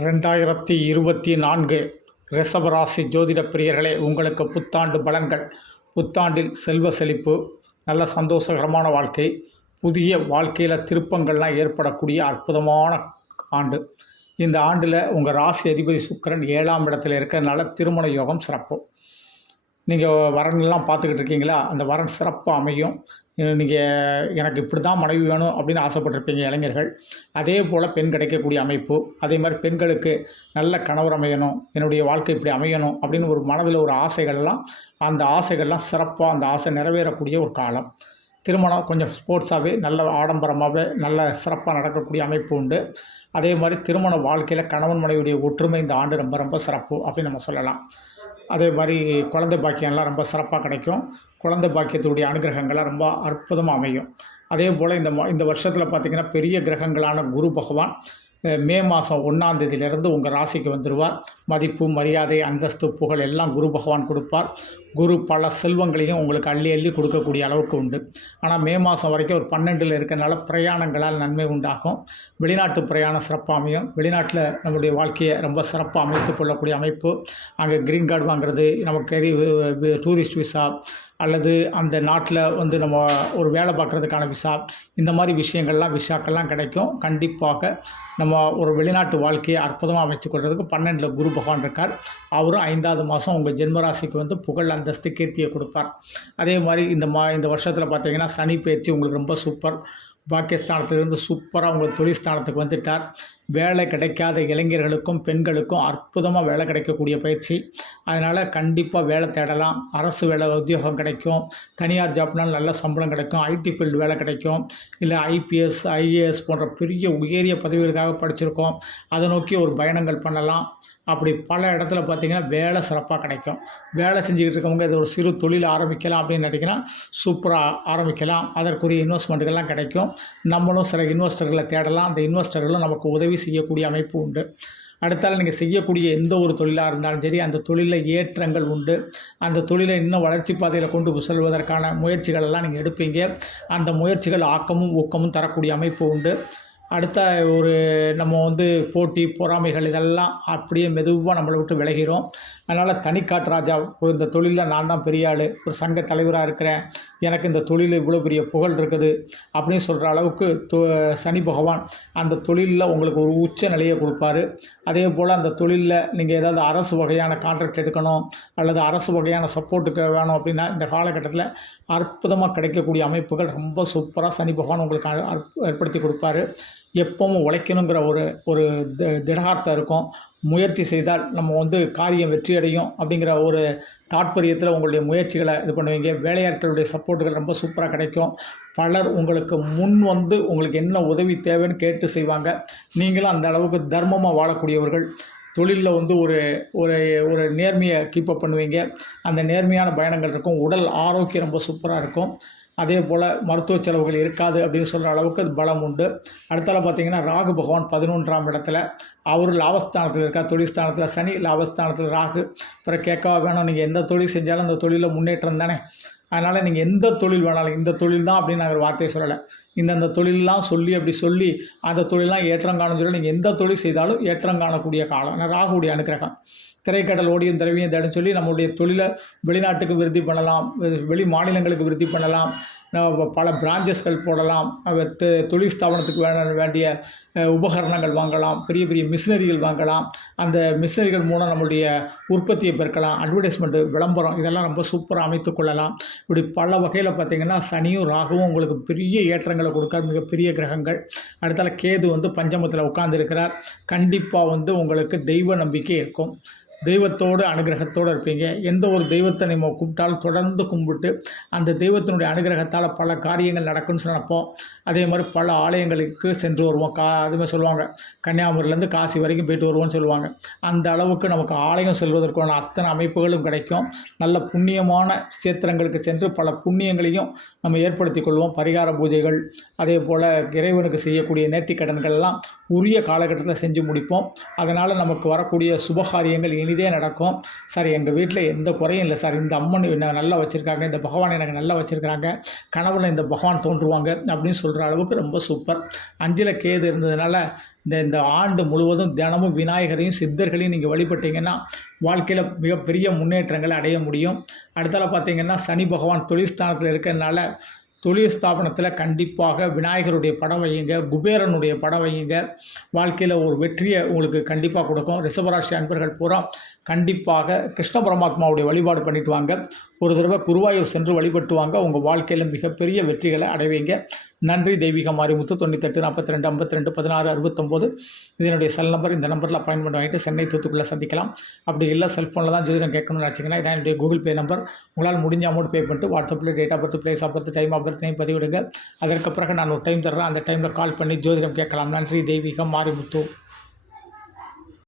2024 ரிஷபராசி ஜோதிட பிரியர்களே, உங்களுக்கு புத்தாண்டு பலன்கள். புத்தாண்டில் செல்வ செழிப்பு, நல்ல சந்தோஷகரமான வாழ்க்கை, புதிய வாழ்க்கையில் திருப்பங்கள்லாம் ஏற்படக்கூடிய அற்புதமான ஆண்டு. இந்த ஆண்டில் உங்கள் ராசி அதிபதி சுக்கிரன் 7ஆம் இடத்துல இருக்கிறதுனால திருமண யோகம் சிறப்பு. நீங்கள் வரன்லாம் பார்த்துக்கிட்டு இருக்கீங்களா? அந்த வரன் சிறப்பாக அமையும். நீங்கள் எனக்கு இப்படி தான் மனைவி வேணும் அப்படின்னு ஆசைப்பட்டிருப்பீங்க இளைஞர்கள். அதே போல் பெண் கிடைக்கக்கூடிய அமைப்பு. அதே மாதிரி பெண்களுக்கு நல்ல கணவர் அமையணும், என்னுடைய வாழ்க்கை இப்படி அமையணும் அப்படின்னு ஒரு மனதில் ஒரு ஆசைகள்லாம், அந்த ஆசைகள்லாம் சிறப்பாக அந்த ஆசை நிறைவேறக்கூடிய ஒரு காலம். திருமணம் கொஞ்சம் ஸ்போர்ட்ஸாகவே நல்ல ஆடம்பரமாகவே நல்ல சிறப்பாக நடக்கக்கூடிய அமைப்பு உண்டு. அதே மாதிரி திருமண வாழ்க்கையில் கணவன் மனைவியுடைய ஒற்றுமை இந்த ஆண்டு ரொம்ப ரொம்ப சிறப்பு அப்படின்னு நம்ம சொல்லலாம். அதே மாதிரி குழந்தை பாக்கியம்லாம் ரொம்ப சிறப்பாக கிடைக்கும். குழந்தை பாக்கியத்துடைய அனுகிரகங்கள்லாம் ரொம்ப அற்புதமாக அமையும். அதே போல் இந்த வருஷத்தில் பார்த்திங்கன்னா பெரிய கிரகங்களான குரு பகவான் மே மாதம் 1ஆம் தேதியிலிருந்து உங்கள் ராசிக்கு வந்துடுவார். மதிப்பு, மரியாதை, அந்தஸ்து, புகழ் எல்லாம் குரு பகவான் கொடுப்பார். குரு பல செல்வங்களையும் உங்களுக்கு அள்ளி அள்ளி கொடுக்கக்கூடிய அளவுக்கு உண்டு. ஆனால் மே மாதம் வரைக்கும் ஒரு 12ல் இருக்கிறனால பிரயாணங்களால் நன்மை உண்டாகும். வெளிநாட்டு பிரயாணம் சிறப்பாக அமையும். வெளிநாட்டில் நம்முடைய வாழ்க்கையை ரொம்ப சிறப்பாக அமைத்து கொள்ளக்கூடிய அமைப்பு. அங்கே க்ரீன் கார்டு வாங்குறது, நமக்கு டூரிஸ்ட் விசா அல்லது அந்த நாட்டில் நம்ம ஒரு வேலை பார்க்குறதுக்கான விசா, இந்த மாதிரி விசாக்கள்லாம் கிடைக்கும். கண்டிப்பாக நம்ம ஒரு வெளிநாட்டு வாழ்க்கையை அற்புதமாக அமைச்சு கொள்றதுக்கு 12ல் குரு பகவான் இருக்கார். அவரும் 5ஆவது மாதம் உங்கள் ஜென்மராசிக்கு வந்து புகழ், அந்தஸ்து, கீர்த்தியை கொடுப்பார். அதே மாதிரி இந்த வருஷத்தில் பார்த்திங்கன்னா சனி பயிற்சி உங்களுக்கு ரொம்ப சூப்பர். பாக்கியஸ்தானத்திலிருந்து சூப்பராக உங்கள் தொழில் ஸ்தானத்துக்கு வந்துட்டார். வேலை கிடைக்காத இளைஞர்களுக்கும் பெண்களுக்கும் அற்புதமாக வேலை கிடைக்கக்கூடிய பயிற்சி. அதனால் கண்டிப்பாக வேலை தேடலாம். அரசு வேலை உத்தியோகம் கிடைக்கும். தனியார் ஜாப்னால் நல்ல சம்பளம் கிடைக்கும். ஐடி ஃபீல்டு வேலை கிடைக்கும். இல்லை ஐபிஎஸ், ஐஏஎஸ் போன்ற பெரிய உயரிய பதவிகளுக்காக படிச்சிருக்கோம், அதை நோக்கி ஒரு பயணங்கள் பண்ணலாம். அப்படி பல இடத்துல பார்த்திங்கன்னா வேலை சிறப்பாக கிடைக்கும். வேலை செஞ்சுக்கிட்டு இருக்கவங்க இது ஒரு சிறு தொழில் ஆரம்பிக்கலாம் அப்படின்னு நினைக்கிறேன், சூப்பராக ஆரம்பிக்கலாம். அதற்குரிய இன்வெஸ்ட்மெண்ட்டுகள்லாம் கிடைக்கும். நம்மளும் சில இன்வெஸ்டர்களை தேடலாம். அந்த இன்வெஸ்டர்களும் நமக்கு உதவி செய்யக்கூடிய அமைப்பு உண்டு. அடுத்தால் நீங்கள் செய்யக்கூடிய எந்த ஒரு தொழிலாக இருந்தாலும் சரி, அந்த தொழிலில் ஏற்றங்கள் உண்டு. அந்த தொழிலை இன்னும் வளர்ச்சி பாதையில் கொண்டு செல்வதற்கான முயற்சிகள் எல்லாம் நீங்கள் எடுப்பீங்க. அந்த முயற்சிகள் ஆக்கமும் ஊக்கமும் தரக்கூடிய அமைப்பு உண்டு. அடுத்த நம்ம போட்டி, பொறாமைகள் இதெல்லாம் அப்படியே மெதுவாக நம்மளை விட்டு விலகிறோம். அதனால் தனிக்காட்டு ராஜா, இந்த தொழிலில் நான் தான் பெரிய ஆள், ஒரு சங்க தலைவராக இருக்கிறேன், எனக்கு இந்த தொழிலில் இவ்வளோ பெரிய புகழ் இருக்குது அப்படின்னு சொல்கிற அளவுக்கு சனி பகவான் அந்த தொழிலில் உங்களுக்கு ஒரு உச்ச நிலையை கொடுப்பாரு. அதே போல் அந்த தொழிலில் நீங்கள் ஏதாவது அரசு வகையான கான்ட்ராக்ட் எடுக்கணும் அல்லது அரசு வகையான சப்போர்ட்டுக்கு வேணும் அப்படின்னா இந்த காலகட்டத்தில் அற்புதமாக கிடைக்கக்கூடிய அமைப்புகள் ரொம்ப சூப்பராக சனி பகவான் உங்களுக்கு ஏற்படுத்தி கொடுப்பாரு. எப்பவும் உழைக்கணுங்கிற ஒரு திடகார்த்தம் இருக்கும். முயற்சி செய்தால் நம்ம காரியம் வெற்றியடையும் அப்படிங்கிற ஒரு தாற்பயத்தில் உங்களுடைய முயற்சிகளை இது பண்ணுவீங்க. வேலையாட்களுடைய சப்போர்ட்டுகள் ரொம்ப சூப்பராக கிடைக்கும். பலர் உங்களுக்கு முன் உங்களுக்கு என்ன உதவி தேவைன்னு கேட்டு செய்வாங்க. நீங்களும் அந்த அளவுக்கு தர்மமாக வாழக்கூடியவர்கள். தொழிலில் ஒரு ஒரு நேர்மையை கீப்பப் பண்ணுவீங்க. அந்த நேர்மையான பயணங்கள் இருக்கும். உடல் ஆரோக்கியம் ரொம்ப சூப்பராக இருக்கும். அதே போல் மருத்துவ செலவுகள் இருக்காது அப்படின்னு சொல்கிற அளவுக்கு அது பலம் உண்டு. அடுத்தால பார்த்திங்கன்னா ராகு பகவான் 11ஆம் இடத்துல, அவர் லாபஸ்தானத்தில் இருக்கார். தொழில் ஸ்தானத்தில் சனி, லாபஸ்தானத்தில் ராகு. அப்புறம் கேட்கவா வேணும், நீங்கள் எந்த தொழில் செஞ்சாலும் அந்த தொழிலில் முன்னேற்றம் தானே. அதனால் நீங்கள் எந்த தொழில் வேணாலும், இந்த தொழில் தான் அப்படின்னு நாங்கள் வார்த்தையை சொல்லலை, இந்தந்த தொழிலெலாம் சொல்லி அந்த தொழிலெலாம் ஏற்றம் காணும் சொல்லி நீங்கள் எந்த தொழில் செய்தாலும் ஏற்றம் காணக்கூடிய காலம். ராகுடைய அனுக்கிரகம். திரைக்கடல் ஓடியும் திரவியம் தேடும் சொல்லி நம்மளுடைய தொழிலை வெளிநாட்டுக்கு விருத்தி பண்ணலாம், வெளி மாநிலங்களுக்கு விருத்தி பண்ணலாம், பல பிரான்ச்சஸ்கள் போடலாம், தொழில் ஸ்தாபனத்துக்கு வேண்டிய உபகரணங்கள் வாங்கலாம், பெரிய பெரிய மிஷினரிகள் வாங்கலாம். அந்த மிஷினரிகள் மூலம் நம்மளுடைய உற்பத்தியை பெருக்கலாம். அட்வர்டைஸ்மெண்ட்டு, விளம்பரம் இதெல்லாம் ரொம்ப சூப்பராக அமைத்து கொள்ளலாம். இப்படி பல வகையில் பார்த்திங்கன்னா சனியும் ராகுவும் உங்களுக்கு பெரிய ஏற்றங்களை கொடுக்கார், மிகப்பெரிய கிரகங்கள். அடுத்தால கேது பஞ்சமத்தில் உட்கார்ந்துருக்கிறார். கண்டிப்பாக உங்களுக்கு தெய்வ நம்பிக்கை இருக்கும். தெய்வத்தோடு அனுகிரகத்தோடு இருப்பீங்க. எந்த ஒரு தெய்வத்தை நம்ம கும்பிட்டாலும் தொடர்ந்து கும்பிட்டு அந்த தெய்வத்தினுடைய அனுகிரகத்தால் பல காரியங்கள் நடக்குன்னு நினைப்போம். அதே மாதிரி பல ஆலயங்களுக்கு சென்று வருவோம். அதுமாதிரி சொல்லுவாங்க, கன்னியாகுமரியிலேருந்து காசி வரைக்கும் போயிட்டு வருவோம்னு சொல்லுவாங்க. அந்த அளவுக்கு நமக்கு ஆலயம் செல்வதற்கான அத்தனை அமைப்புகளும் கிடைக்கும். நல்ல புண்ணியமான கஷேத்திரங்களுக்கு சென்று பல புண்ணியங்களையும் நம்ம ஏற்படுத்தி கொள்வோம். பரிகார பூஜைகள், அதே போல் இறைவனுக்கு செய்யக்கூடிய நேர்த்திக்கடன்கள்லாம் உரிய காலகட்டத்தில் செஞ்சு முடிப்போம். அதனால் நமக்கு வரக்கூடிய சுபகாரியங்கள் இனிதே நடக்கும். சார் எங்கள் வீட்டில் எந்த குறையும் இல்லை சார், இந்த அம்மன் என்னை நல்லா வச்சுருக்காங்க, இந்த பகவான் எனக்கு நல்லா வச்சுருக்காங்க, கனவுல இந்த பகவான் தோன்றுவாங்க அப்படின்னு சொல்கிற அளவுக்கு ரொம்ப சூப்பர். 5ல் கேது இருந்ததுனால இந்த ஆண்டு முழுவதும் தினமும் விநாயகரையும் சித்தர்களையும் நீங்கள் வழிபட்டீங்கன்னா வாழ்க்கையில் மிகப்பெரிய முன்னேற்றங்களை அடைய முடியும். அடுத்தால பார்த்தீங்கன்னா சனி பகவான் தொழில் ஸ்தானத்தில் இருக்கிறதுனால தொழில் ஸ்தாபனத்தில் கண்டிப்பாக விநாயகருடைய படம் வையுங்க, குபேரனுடைய படம் வையுங்க. வாழ்க்கையில் ஒரு வெற்றியை உங்களுக்கு கண்டிப்பாக கொடுக்கும். ரிஷபராசி அன்பர்கள் பூரா கண்டிப்பாக கிருஷ்ண பரமாத்மாவுடைய வழிபாடு பண்ணிட்டு வாங்க. ஒரு தடவை குருவாயூர் சென்று வழிபட்டு வாங்க. உங்கள் வாழ்க்கையில் மிகப்பெரிய வெற்றிகளை அடைவீங்க. நன்றி. தெய்வீக மாரிமுத்து 98 42 52 16 69 இதனுடைய செல் நம்பர். இந்த நம்பரில் அப்பாயின்மெண்ட் வாங்கிட்டு சென்னை தூத்துக்குள்ளே சந்திக்கலாம். அப்படி இல்லை செல்ஃபோனில் தான் ஜோதிடம் கேட்கணும்னு நினச்சிங்கன்னா இதான் என்னுடைய கூகுள் பே நம்பர். உங்களால் முடிஞ்ச அமௌண்ட் பே பண்ணிட்டு வாட்ஸ்அப்பில் date of birth, place of birth, time of birth பதிவிடுங்க. அதற்கு பிறகு நான் ஒரு டைம் தர்றேன், அந்த டைமில் கால் பண்ணி ஜோதிடம் கேட்கலாம். நன்றி. தெய்வீக மாரிமுத்து.